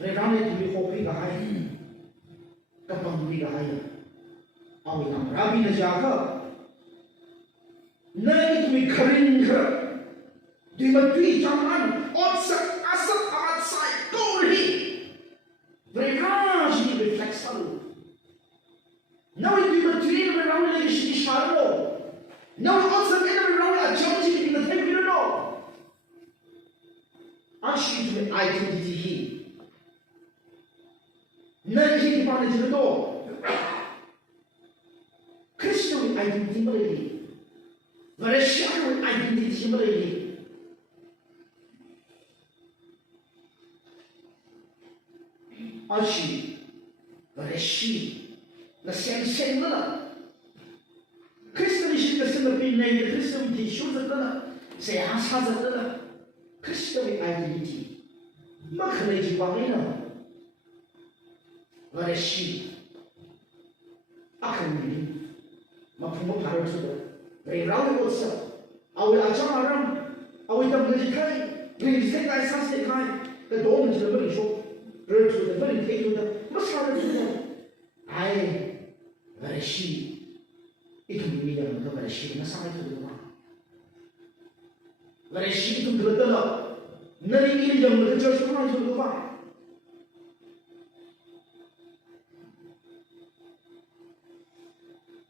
Rồi ra này tụi họ phi cả hai, các bằng phi cả hai, ao làm ra bị nó giả khờ, nơi tụi khởi khờ, tụi mà tụi trong ăn, outside, outside, goal hi, rồi ra chỉ reflex sao, nơi tụi mà tụi nó ra này cái gì sao đâu, nơi outside nó ra là trong chỉ cái thấy cái đó, actually tụi identity hi. nơi khi chúng ta nói chuyện đó, Christian identity mà đây, và là shadow identity mà đây, ở đây, và là xem đó, Christian thì là xem là bên này, Christian thì số rất là, sẽ hàng xa rất là, Christian identity, mà khởi lên chỉ quan hệ nào. Và shi akan ini mafhum baru sudah dari rawi whatsapp awal ajaran awal tam ngaji kai ngaji sekai sas sekai ke dua menjadi beri show beri sudah beri take sudah masalah sudah ai dari shi itu dia untuk dari shi masalah itu dulu dari shi itu betul nari ini yang bekerja semua itu dulu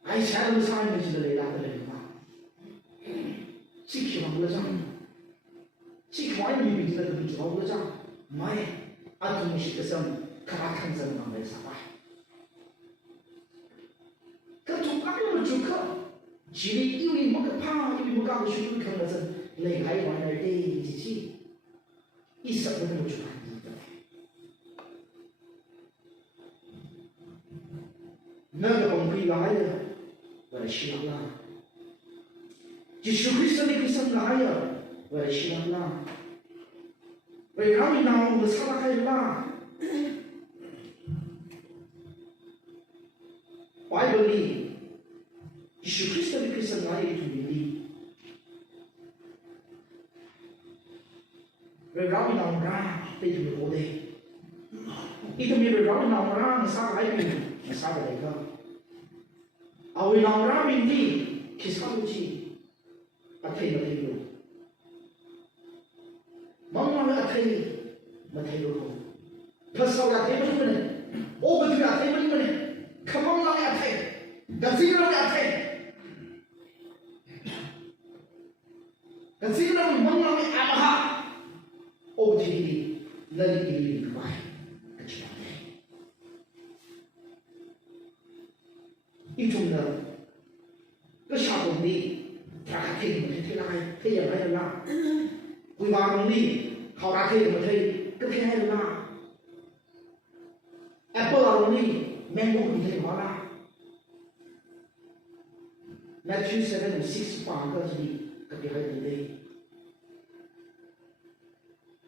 ai sai đâu sai mình chỉ là để làm cái này mà chỉ khi mà người rằng chỉ nói mình chỉ là mình chỉ nói người rằng mai anh không chỉ cái rằng các bạn thân dân mà người sao vậy cái chúng ta cũng là chúng không chỉ là yêu một cái pa yêu một cái sự không là dân lấy hai loại này để chỉ ít sợ với một chút nơi cái công ty gái và là siêu la, Jesus Christ này Christ gái và là siêu la, vậy ra mình nào mà sao lại la, Bible đi, Jesus Christ này Christ gái thì mình đi, vậy ra mình nào ra thì tụi mình vô đây, ít tụi mình ra mình nào ra mà sao lại mình mà sao lại đây không? Awi nào ra mình đi khi sao chi à thấy mà thấy được mong mà thấy được thật sao là thấy mình này ô bây giờ thấy mình này không mong là thấy cái gì đâu là thấy cái gì đâu mong là à mà ha ô thì lần đi vậy ít chung là cái sao cũng đi ra thấy mình thấy lại thấy giờ này là quý bà cũng đi họ ra thấy mình thấy cái thế này là Apple cũng đi Mango cũng thấy họ là Matthew 7:6 cái gì cái gì hay đi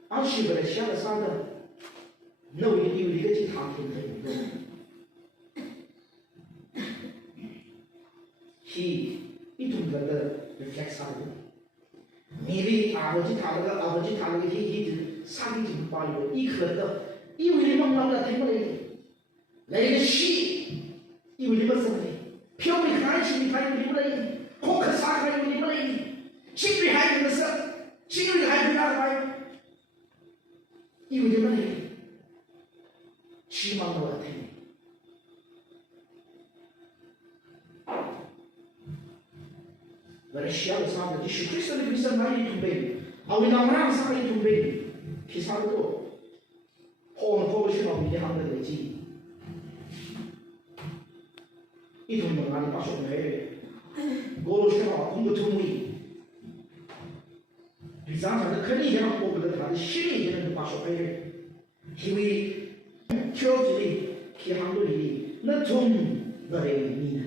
anh chỉ về là sao là sao đó đâu yêu cái gì thằng thì thấy được khi itu berada refleks ada. Miri awaji thalaga hi sagi jin palo ikhlada iwili mang la thai male lai le shi iwili ba sang le phyo mi khai chi mi khai mi male ko kha sa khai mi male chi mi hai mi sa chi mi hai mi la khai iwili male chi mang la thai và để xéo sao mà Jesus Christ này Christ nói đi tung bền, ao đi làm ra sao đi tung bền, khi sao đó, họ nó có chuyện nào bị hàng được gì, ít thôi mà làm bắt sốt này, gỗ chuyện nào cũng có thông minh, vì sao mà nó khơi dậy nó có cái đó là xử lý dậy nó bắt sốt này, vì theo gì khi hàng được gì, nó thông về mình,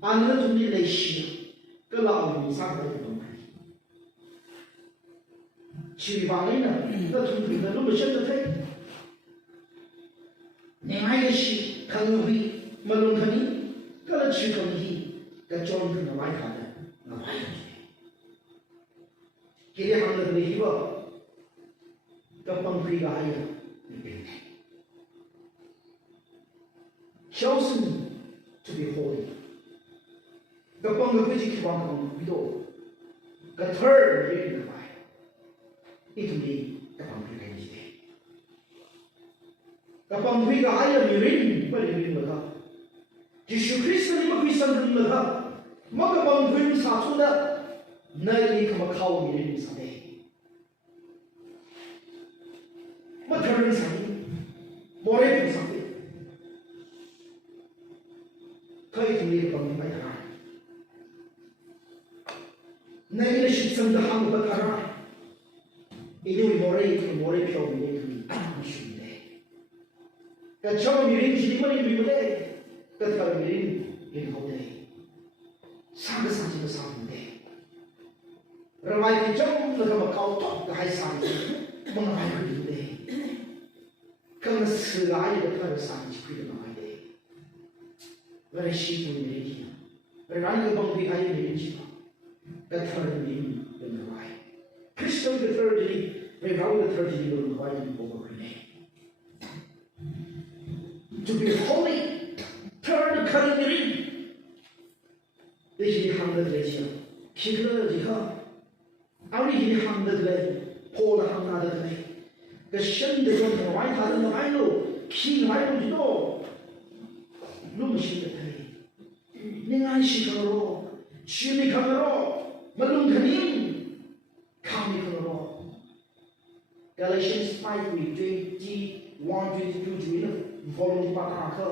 anh nó thông đi lấy gì cái lão mình sang cái đồng này chỉ vào đấy là nó thông thường là lúc mà chân nó thấy ngày mai cái gì khang huy mà luôn thấy cái là chỉ cần gì cái chọn cái nó vay khá là nó vay cái này hàng được lấy gì vậy cái bằng phi gái 小神 to be holy. 个帮个飞机去往个轨道，个头儿也得来，一同的个帮飞开起的，个帮飞个还有女人不灵灵了个，就是克里斯你们可以上灵了个，么个帮飞啥出的，那里可么靠女人啥的，么头人啥的，莫来不啥的，可以同的帮飞开。那个是真的韩国他那，因为莫雷票没得去，不是的。个叫别人去的么你不得，个叫别人好的，三个三级都三不得。而外地政府他们搞多个还三级，么那还不得。可能是哪一个他有三级亏的那还得，为了西方没人去，而哪一个帮队还有没人去？个头儿领人的来，可是这个头儿领，为啥个头儿领人来的不会呢？就比 holy， 头儿的看的人，那些行的这些，其实这个，阿里些行的来，破的行那的来，个生的说他外他的来喽，皮来不知道，弄些的来，你爱惜个咯，去没看个咯。Belum kening kami kalau Galatians 5:21 22 volume 4 ke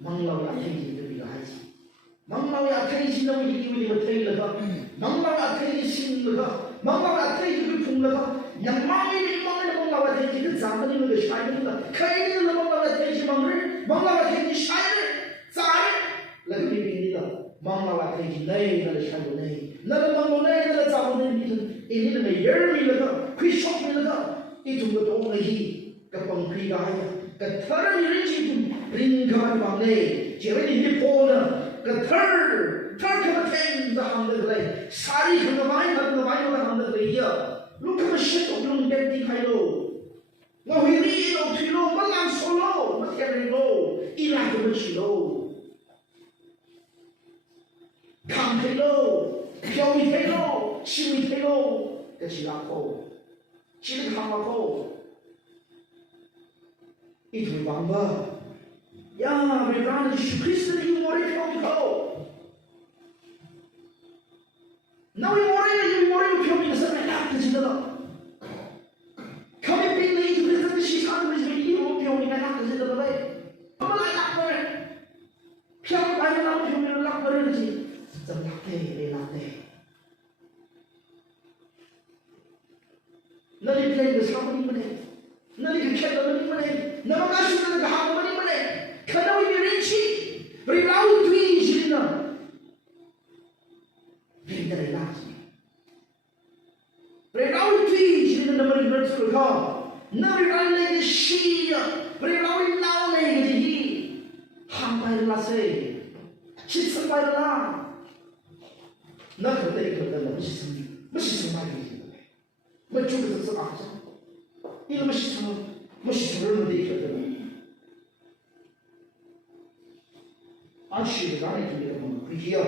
manglau ya thai ji de hai ji manglau ya thai ji no yi wi de thai la ka manglau ya thai ji sin la ka manglau ya thai ji phung la ka yang ma ni manglau ya thai ji ke zam ni le shai ni la khai ni la manglau ya thai ji manglau ya thai ji shai ni za ni la ni ni la manglau ya thai ji nei la shai ni那个忙忙那个早的你你那没人没了个，快说没了个，一种个东西，个崩溃个呀，个头儿人去人个往内，结果你一破呢，个头儿可不听着行的来，啥里可个玩个行的来呀，如可么石头弄点地开喽，我会理喽推喽，我难说喽，我天人喽，一来就不去喽，扛开喽。飘一推喽，起一推喽，个起拉口，起了扛拉口，一推王八，呀，为啥你去克里斯的我的飘一口？那为我的飘一个什么呀？不记得了。靠边边的一推这个西餐的什么一路飘一个那个记得了呗？我们来拉个人，飘来个拉飘一拉个人去。怎么拉的？那里骗个啥不灵不灵？那里就骗个不灵不灵？那么俺说的那个行不灵不灵？看到有人气，不是老推起的呢，人家来垃圾，不是老推起的那么里边出口，那里俺那个西呀，不是老那个的，行白了谁？去吃白了啦。那可得可得了，不是生意，不是生买的，我就个是阿上，你那么市场，我市场人得可得了，俺去的哪里去的嘛？回去啊，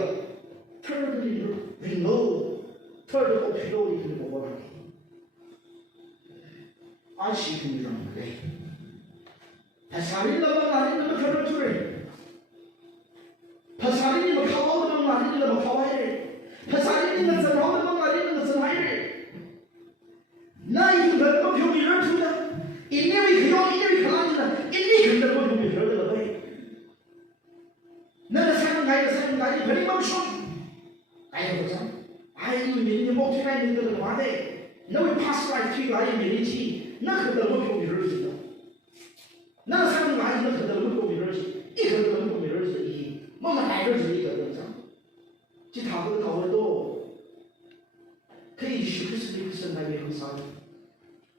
他儿的人喽，他儿的好皮喽，你看我哪里？俺去的让不得，他啥人那么哪里那么看得出来？他啥人那么靠好的哪里那么靠坏的？他啥人那个真好的哪里那个真坏的？那一部分我表面人出的，一年为看，一年为看哪里呢？一年看到我表面人的了呗。那个三个你肯定没说，哎呀不成，哎呦你莫推来你这个话的，那位 pass 来推来没人去，那看到我表面人去的，那个三个那看到我表面人去，一看到我表面人去，我们来个是一个人上，去讨论讨论多，可以去克斯的生态也很少。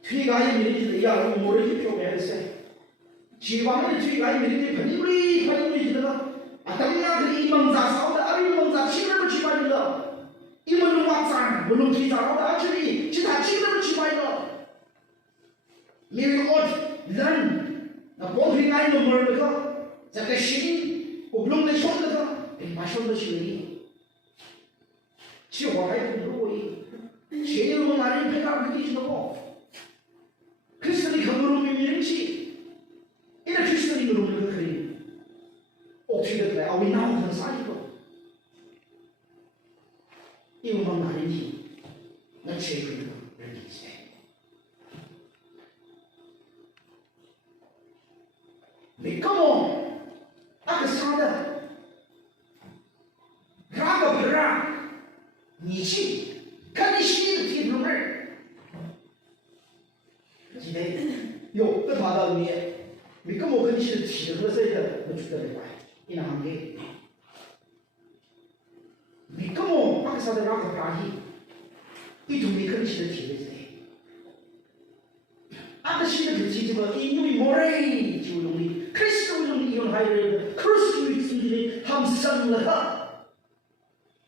推介没人去呀，我的就表面的噻。希望的推介没人去，肯定去那个。啊，当然可以蒙扎烧的，阿里蒙扎去那么去买的，因为弄瓦zan不弄推扎好的，而且你其他去那么去买的。没有我人，那光推介弄门儿那个，在个心我弄的说的个，把说的学历，其实我还不如我学历我哪里配搭不进去的我，可是你看不容易名气，因为可是你不容易可以，我觉得来啊，我拿我很傻一个，因为我们哪里去，那学会的人理解。你根本那个啥的，那个不让你去，看你心里提出门，记得有个他到你根本跟你是提出谁的，我觉得没关系，你那行业，你根本那个啥的那个关系，一种你跟你是提的谁，那个心里提出来，因为没人就容易。可是我用用还有，可是我自己他们生了他，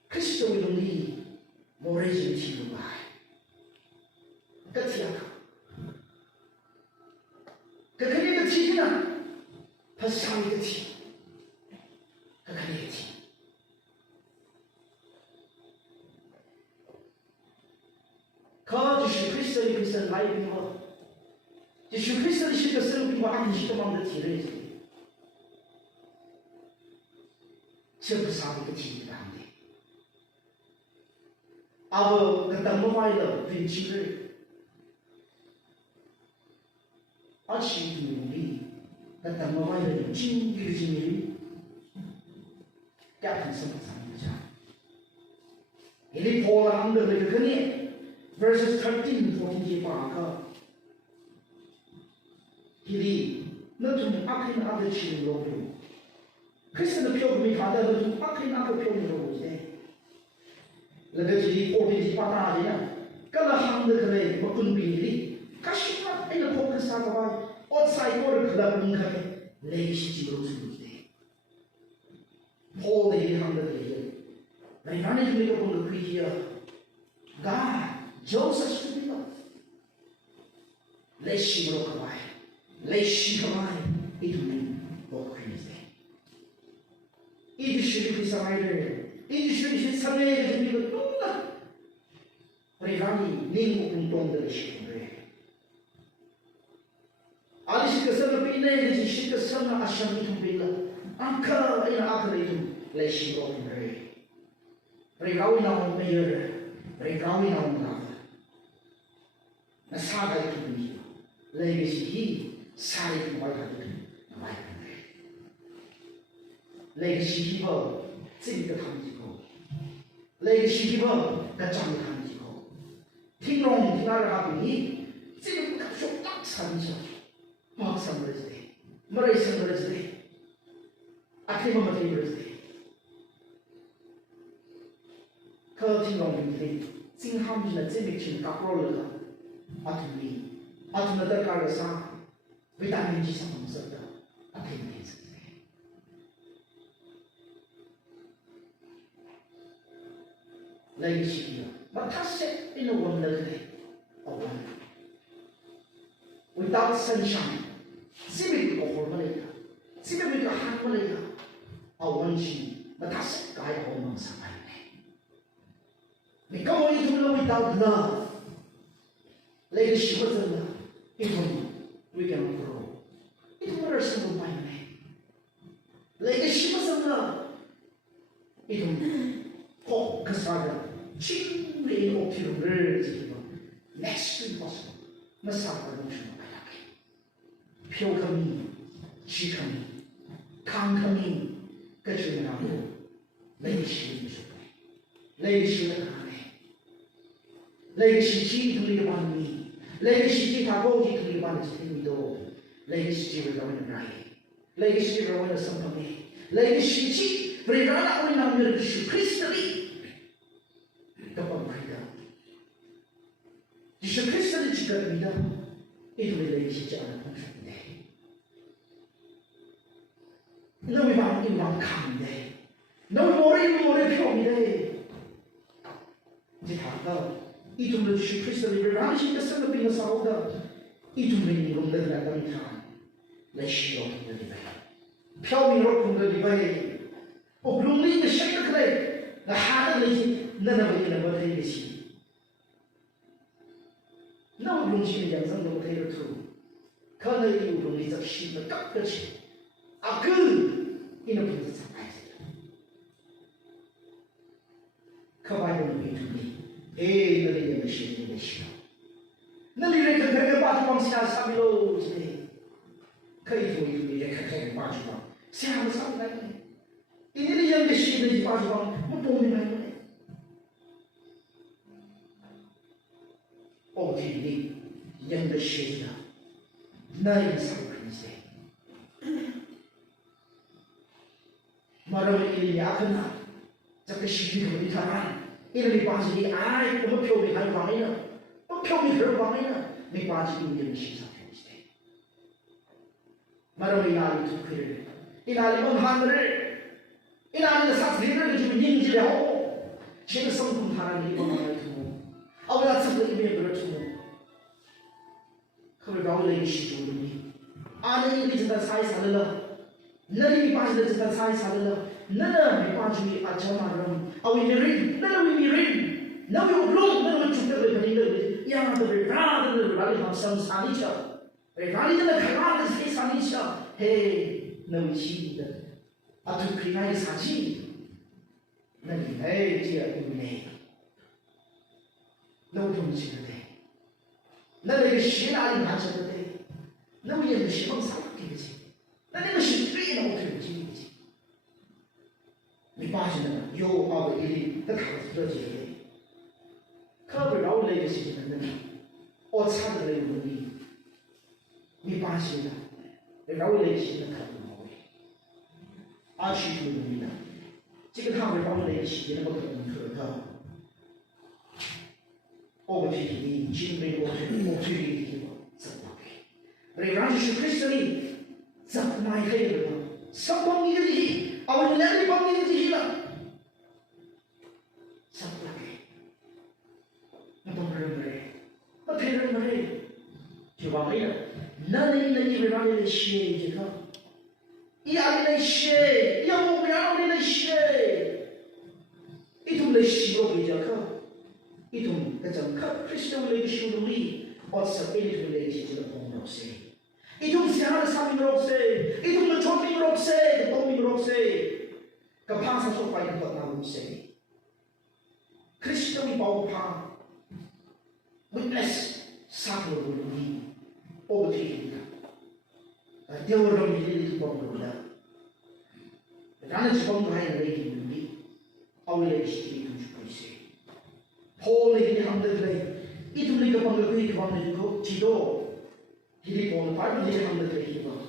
可是我用的没人就提出来，个题啊，个肯定个题呢，它是上一个题，个肯定个题，可就是可是你可是来一个好。就是可是你是个生病，我按你是忙的体内，这不是啥一个体的行业。啊不，跟当不坏的运气的，而且努力，跟当不坏的人经历的经历，家庭生活上面讲，因为破了行的那个概念 ，verses 13 14节8个。Jadi, nanti akhir ada ciri logo. Kristen pion kami ada nanti akhir ada pion logo je. Laga jadi orang di patah aja. Kalau hang de kene makun pilih, kasih nak ini fokus apa? Outside orang kelab mungkin lagi sih logo je. Paul de hang de kene. Mereka ni juga pun kerja. God, jauh sesuatu. Lesi logo kawai. 来西格麦一同我可以在，一直学的会上来的人，一直学的是上来的这个懂了，会让你灵活懂得学的人，而且个什么比那个就是个什么阿什一同比了，安克一那阿克一同来西格的人，会搞一那我们有人，会搞一那我们那个，那啥个一同比，那个是he。사례 공부를 하거든 많이 그래. 내가 시기버 찌니까 탐지고, 내가 시기버 가짱이 탐지고, 팅롱 팅나를 하더니 찌니까 갑자기 딱 사면서 막 선물했지, 뭐라 선물했지, 아테만 못해 버렸지. 그 팅롱 팅이 찡함지나 찌미치는 까불어가 아토미 들어가서 사. Vitamin G sama serta akhirnya selesai. Lagi sih, matasnya ini orang lagi, orang. Without sunshine, sibuk orang mereka, sibuk hang mereka, orang sih, matasnya kaya orang sampai. Mereka mau itu without love, lagi sih betul itu. We cannot grow. Itu merasa lumayan. Lagi siapa sana? Itu kok kesadaran. Ciri optimal rezeki. Next impossible. Masalah macam apa lagi? Piau kami, ci kami, kang kami, kecil aku. Lagi siapa suka? Lagi siapa kami? Lagi siapa yang depan ni? Legacy ta go ji thli ban chi do legacy ji ga wen rai legacy ga wen sam pa me legacy ji vrana wen nam mir ji kristali ka pa mai da ji kristali ji ga mi da e do legacy ji ana kon shi ne no mi ba ni ba kan de no more pyo mi de ji ta da itu menjadi Kristen liberal sih kesan lebih ngesauda itu menjadi rumah dalam Tuhan lesio dari baik 飘明了空的里边，我不容易的想得来，那哈的那些，那么一那么推得起，那么容易的养生都推得出，可能有容易在心的搞得起，啊个，你那不是怎么来的？可把人为主力，哎，那里人的心里的想，那里人看看把就往下上面喽，是的，可以做一做，也看看把就往。下不上来的，你的人的心的把就往，我不明白的。我听你人的心的，那有啥可能？马上一年可能，这个心里头的他，因为把自己哎，我们表面还放没呢，我表面还放没呢，没把自己人的心上去的。马上一哪里出去了？이 나라의 하늘을 이 나라의 사슬을 지금 인지하고 지금 성품 하나님이 이번에 두고 아우라 성도 이번에 그렇죠 그걸 가오레이 시주니 아는 이리 진짜 사이 살을라 너는 이 빠지다 진짜 사이 살을라 너는 이 빠지기 아저마름 아우이리 너는 위미리 너는 요블롱 너는 죽다고 변인들 야들을 라들을 라리 함성 사니쳐 라리들을 갈라를 세 사니쳐 헤이 너의 시기다. 아주 그나의 사지. 너는 나의 지하 때문에 너무 동치는데 너는 이거 신앙이 맞았는데 너무 얘는 시방 사악이지. 너는 이거 신뢰에 너무 들지지. 이 빠지는 요하고 일이 다 들어지게 그걸 나올래 계시는 너는 옷 사들래 보니 이 빠지는 나올래 계시는 거去注意的，这个他会把我的企业那个可能和他，我们去提经历我去提怎么给，而让就是克里斯里怎么买可以的，什么你的这些，啊我两个帮你的这些了，怎么给？那懂人没？那骗人没？就完没了，那你会让你的企业去看。이 아이의 시에, 이 어머니 아이의 시에, 이 돈 내시고 비자카, 이 돈 대장카 크리스천 레기시우리 어서 이리 레기시는 동료세, 이 돈 시하는 사민으로세, 이 돈은 조민으로세, 동민으로세, 그 방사 속바인 것 나오세, 크리스천이 바오파, witness 사고로니 오버티입니다. 대우를 밀리는 법으로다. 나는 지금도 하는 레이기 있는데, 아울레이 시키기 주고 있어요. 포레이기 함들레이, 이 둘리가 방금 그렇게 방금 지도, 길이 보는 바이블이 함들레이 거.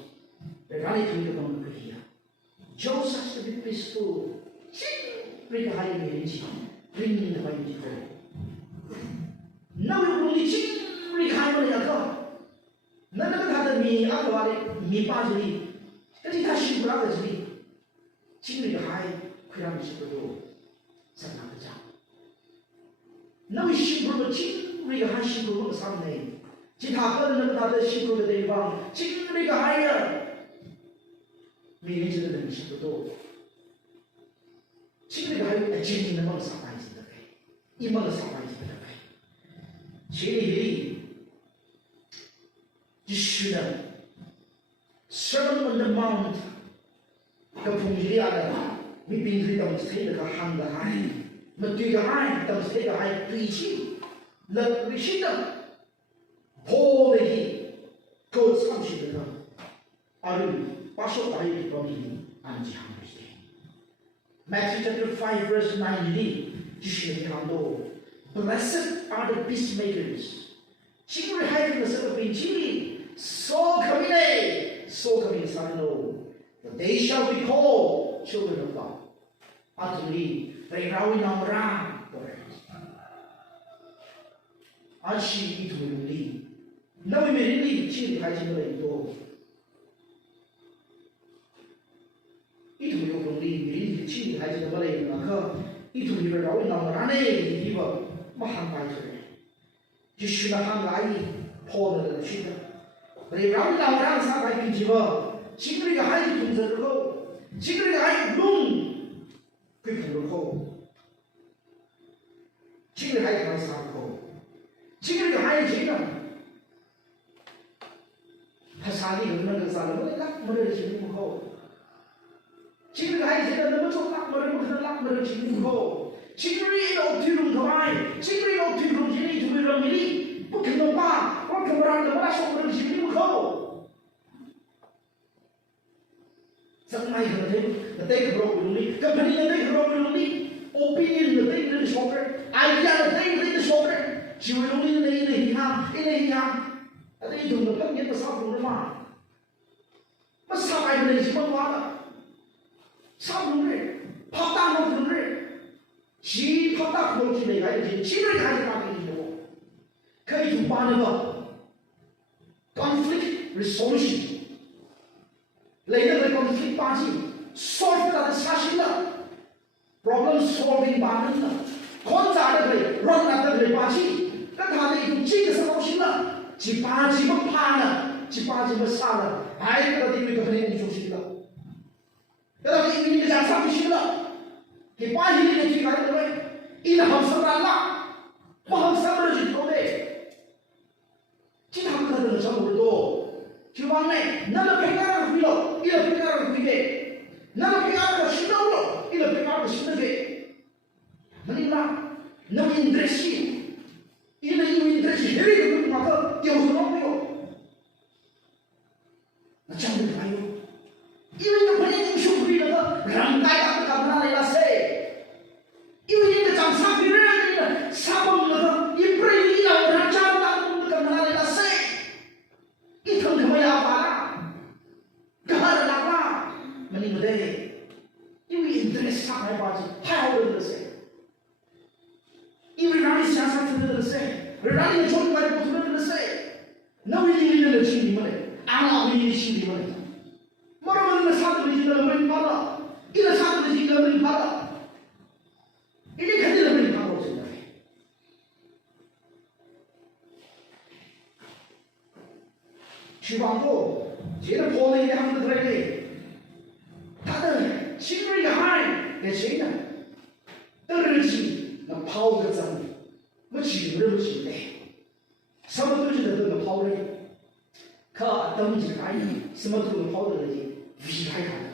나는 둘리가 방금 그렇게야. 조사스 비피스도, 우리가 하는 일이지, 우리는 하는 거. 나왜 우리 우리가 하는 거야? 나는 다들 미 아까와리 미 빠지리 그래서 다시 돌아가지 지금 하이 그냥 싶어도 생각하자 너희 심부름은 지금 우리가 한 심부름은 삼네 지금 다 끊는 다들 심부름에 대한 지금 우리가 하여 미래지는 싶어도 지금 우리가 하여 지금 있는 건 삼아야지 이 뭔가 삼아야지 제일이 지수는 Sermon on the Mount 个风雨啊的，你平时当谁那个行的海，那对个海当谁个海对齐，那对齐的，破的去，各上去的个，阿鲁把手打一个地安吉行的些。Matthew chapter 5 verse 90就是你看到 Blessed are the peacemakers， 今日海的这个冰淇淋。So coming son, they shall be called children of God. Atuli, Rawi Namra, Ashi Ituli. Now we may really chill Hajimay do. Ituli only really chill Hajimay Naka. Ituli Rawi Namrane, Diva, Mahambai. Jishuna Hangai, Paul the Shida. 让老让上来并且不，亲个还是同着之后，亲个还弄，会同着后，亲个还看啥后，亲个还这样，他啥地方那个啥了，我那没得亲不后，亲个还这个那么做那没得不可能那没得亲不后，亲个一到推动头来，亲个一到推动这里就会让你不可能吧，我可不让他把说不得亲不后。Something like that, they could probably, company that they could probably, opinion that they did the shocker, idea that they did the shocker, she will only in a ham, and they do the put in the south of the farm. But some I believe is one water. Some of it, pop down of the river. She popped up no to the idea, she really has a market in the war. Can you find a conflict resolution? Later the conflict party solve the discussion problem solving party con trả được run là được party các thằng này cũng chỉ là sao xin là chỉ party mất pan là chỉ party mất sao là ai cái đó thì mình có thể đi chung xin là cái đó thì mình làm sao xin là thì party này chỉ cái đấy in là học sinh là mà học sinh là chỉ có đấy chỉ học cái đó là sao được chứ bằng này nó là cái nào cũng được, ý là cái nào cũng được, nó là cái nào cũng xin đâu được, ý là cái nào cũng xin được. Mình là nó interest, ý là interest, hết cái gì mà thôi, tiêu số nó không được, nó chẳng được phải không? Ý là cái phần những số gì đó, làm cái đó cái nào là sẽ, ý là cái chẳng sao cái này là sao bằng nó, ý là cái nào là chẳng sao cái nào là sẽ. Ít hơn thì mới áo phá cả là lạc ra mà mình ở đây因为 interest 上来吧太好了噻因为让你想象出来的噻让你从来不出来的噻那为你的心里面嘞俺老为你心里面嘞没人问啥子的心都没发了一个啥子的心都没发了一定肯定都没发过现在去帮助，接着破了一两个出来的，他的新锐的海给谁呢？得日起那跑个整，我去都不去的，什么东西都能跑的，可等级大一，什么都能跑的那些，厉害看的，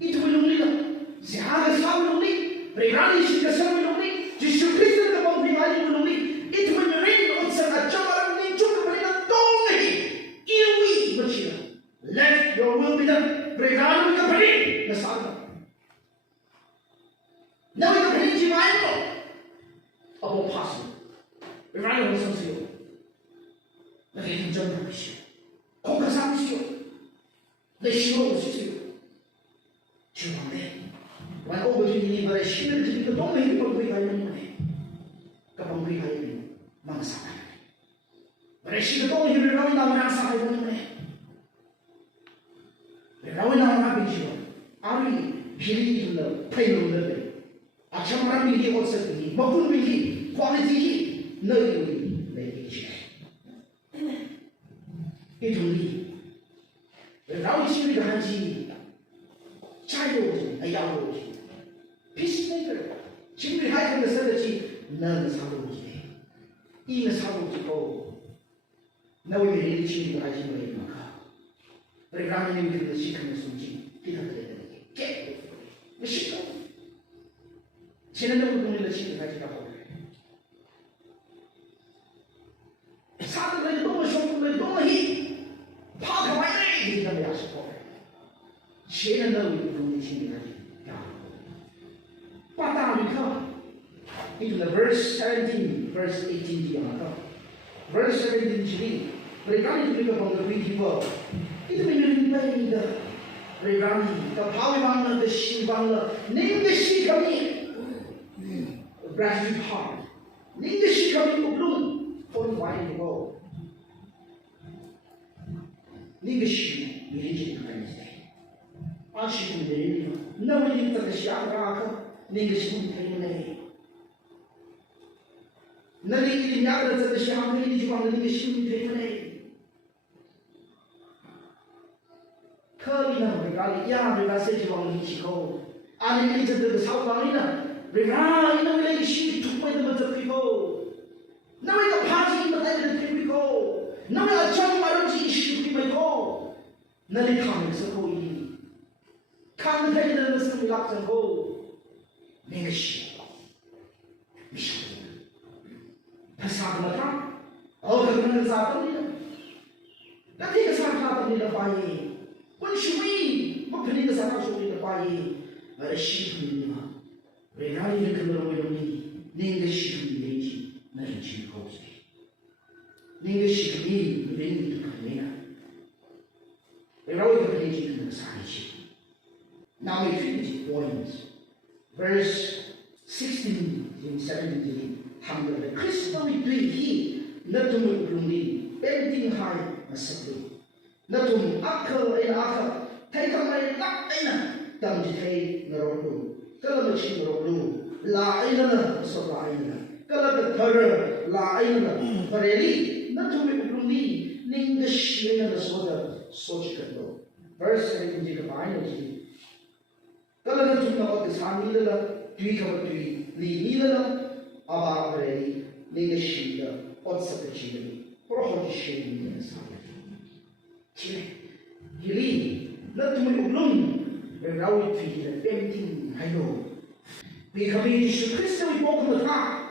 一头容易了，下个啥不容易，被让你去个什么容易，就是黑色的帮配还不容易，一头容易，我怎么叫他你做个那个东西？因为不去了 ，Let your will be done。Pregado一个朋友，那啥的，那一个朋友去买了，我怕死，买了我生气了，那个人真不行，空壳上去了，那希望我去去，去往内，完了我就你把新的这个东西帮会开用的，个帮会开用，忙啥来？我新的东西让你拿啥来用的？让我拿哪边去了？阿里霹雳的配合的嘞，啊，像我们霹雳我是霹雳，莫不霹雳，花的霹雳，那有来一起来，一种力，然后心里的寒气，加油去，哎呀我去，peacemaker，心里还可能生得起，那个差不多去，一个差不多之后，那我原来的心里还是没有嘛。让你们的西肯的书记，给他们给，不是的。现在那么多人的心里还是个好人，啥子那多么凶，那多么硬，怕他买来，你他们也是好人。现在那么多人的心里还是个好人。八大旅客，你从 verse 17、verse 18讲到 ，verse 17这里，我让你这个帮助会听过。你怎么有明白你的？为让你的盼望了的希望了，您的希望你，gratitude heart，您的希望你不弄，分完以后，那个希望你已经看见了，啊，希望的人呢，那么你这个想法可，那个希望可以嘞，那你两个这个想法，你就往那个希望可以嘞。可以呢，为啥哩呀？为啥设计往里去口？啊，你这个操场里呢？为啥因为那个心突破那么这开口？那为个爬进那么在这开口？那为了将来的继续开口？那你看的时候一，看开的时候拉着口，那个是，你晓得吗？他啥都没看，哦，可能啥都没有。那这个啥他都没得发现，我是为我肯定个啥他说的发现，我的系统里嘛，为啥你可能为了你，那个系统里面去，那是去口水，那个系统里人都可能啊，为啥我可能去那个啥里去？Now we finish point, verse 16 and 17. 他们的 Kristo 对he 那种容易变定还那什么？那种阿克哎阿克，他干嘛拉哎呢？当时他那罗路，格拉么去那罗路，拉哎呢，说拉哎呢，格拉个头儿拉哎呢，不然哩，那种容易，那个西那个说的说起更多。verse 17这个白的是。格拉个中那个三米的了，对个不对，厘米的了，阿巴不然哩，那个西的，80个西的，或者好几10米的啥的。起来，一里那他们有龙，然后推的边境还有，为他们是克斯为包括了他，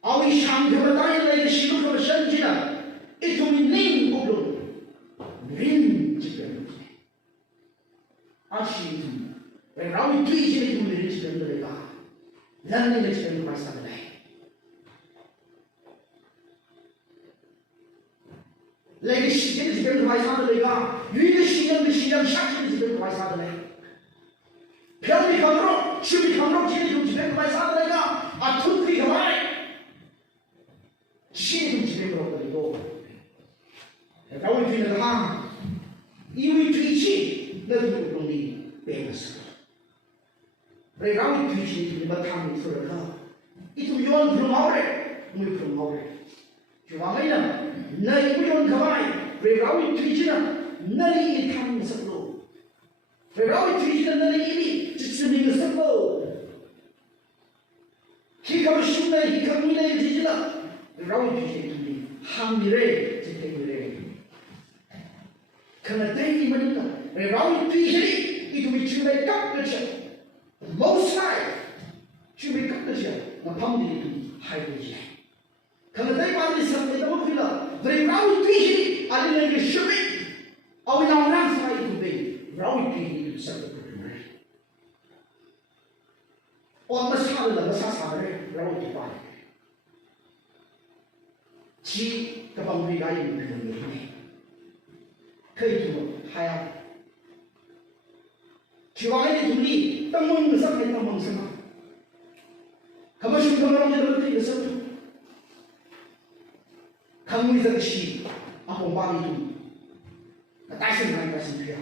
而为上他们带来的是如何升级呢？一种灵不龙，灵这个东西，而是一种，然后推进一种灵这个东西吧，人类的这个东西上来。那个时间的这边快啥的那个，有的时间的时间下去的这边快啥的嘞？漂移看到，手臂看到，这种这边快啥的那个，啊，腿可以干嘛嘞？这种这边不的那个，然后就那个哈，因为推起那就容易变个事。然后推起你们他们说的哈，一种原不好的，没不好的，就往那呢。那一不用可爱，为啥会推进呢？那里他们什么？为啥会推进的那里一里，这证明了什么？he come兄弟，he come你来推进了，为啥会推进的？行米嘞，这对不对？可能对你们的，为啥会推进的？一种准备搞的去，谋财，准备搞的去，那旁边的还有一些。可能对方的生活怎么会了？为啥会推进的？啊，你那个设备，啊，为啥让啥一种备？然后推进的生活不可能。我们啥的那么啥的人，然后就把其个帮队干有可能有的，可以做还要。去往那里种地，当梦上还当梦什么？他们兄弟们让你都可以生存。看为这个戏，啊，红巴里头，那大声喊，大声叫，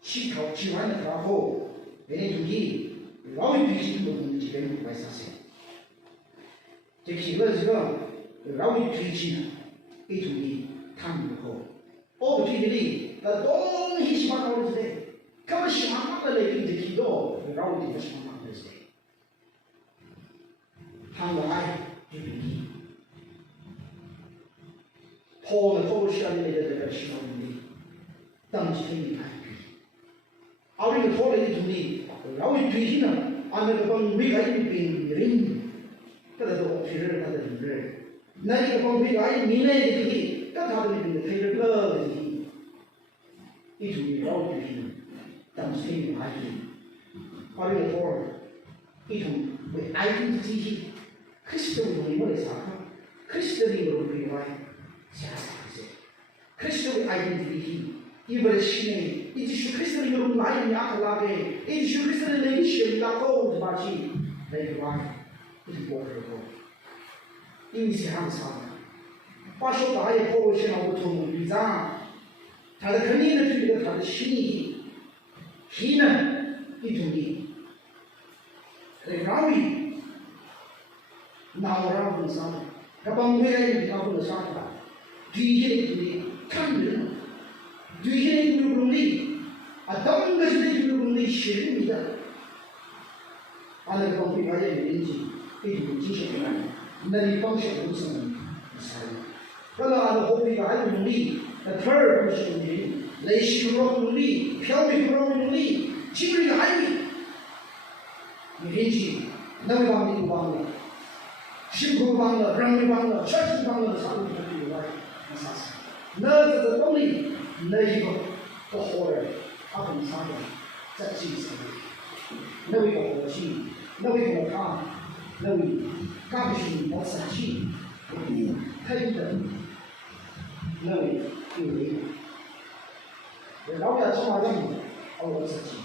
起头起完了之后，别人注意，老一堆心都东西边不会啥事。这皮了这个，老一堆心，一注意，他们不好，我不推的哩，那东西喜欢搞的是的，他们喜欢搞的嘞，跟这皮多，老一堆不喜欢搞的是的，他们爱。破了破下来的这个西方的，当时可以看。而那个破了的土地，然后推进了，按那个帮每个人兵人，这个都确实他的主人。那一个帮每个人民来的土地，跟他的那个推着个的一种然后推进了，当时可以拿去。而那个破了，一种为爱情的机器。可是这个东西我来查看，可是这里有例外，啥子？可是这个爱情的机器，一为了心内，一直说可是有种爱情压克拉的，一直说可是那个心拉高的把起，那个玩意，不是过日子，因为是很长的，把手大也破起来不同队长，他的肯定的是这个他的心意，心呢一种的，然后。那我让分上，他帮回来比他分上去了，推荐的看人，对现在就有能力，当个现在就有能力学你的，那个方对外也有严谨，对你精神的，那你方向都是啥的？那个后对外有能力，第二个是能力，内心有能力，表面有能力，精神还有，你严谨，那个方面就帮了。辛苦帮了，人民帮了，全是帮了，啥都不以外，那啥事？那这个动力，那一个不好的，他很差的，在精神里，那位个核心，那位个他，那位干部群保持气，他有的，那位有为，老表说话要你，我自己，